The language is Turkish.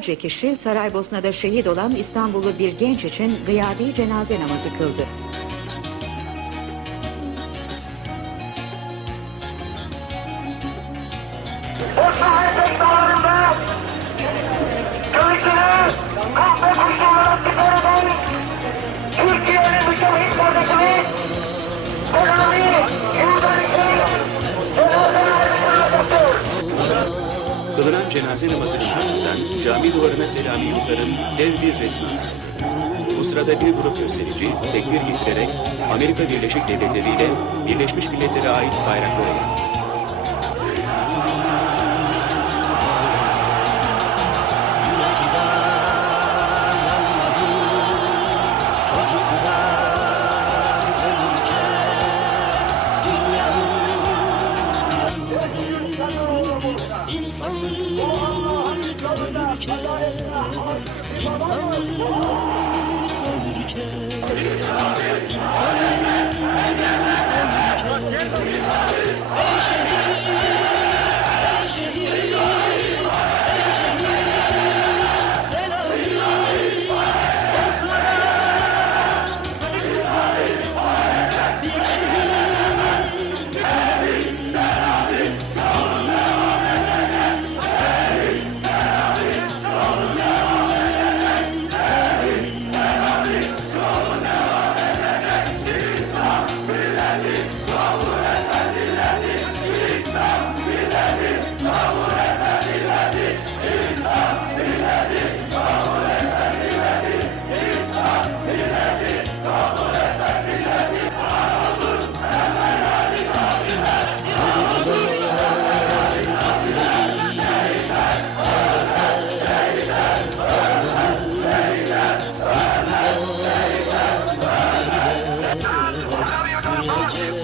binlerce kişi Saraybosna'da şehit olan İstanbullu bir genç için gıyabi cenaze namazı kıldı. Osman Atatürk dağlarında kılıcını kahve kuşu olarak çıkarılan Türkiye'nin mücahit kardeşini Selami Yurdalı'yı cenazene ayrıştırılacaktır. Kılınan cenaze namazının ardından cami duvarına Selami Yurtlar'ın dev bir resmi asıldı. Bu sırada bir grup gösterici tekbir getirerek Amerika Birleşik Devletleri ile Birleşmiş Milletler'e ait bayrakları yaktı. Sürecek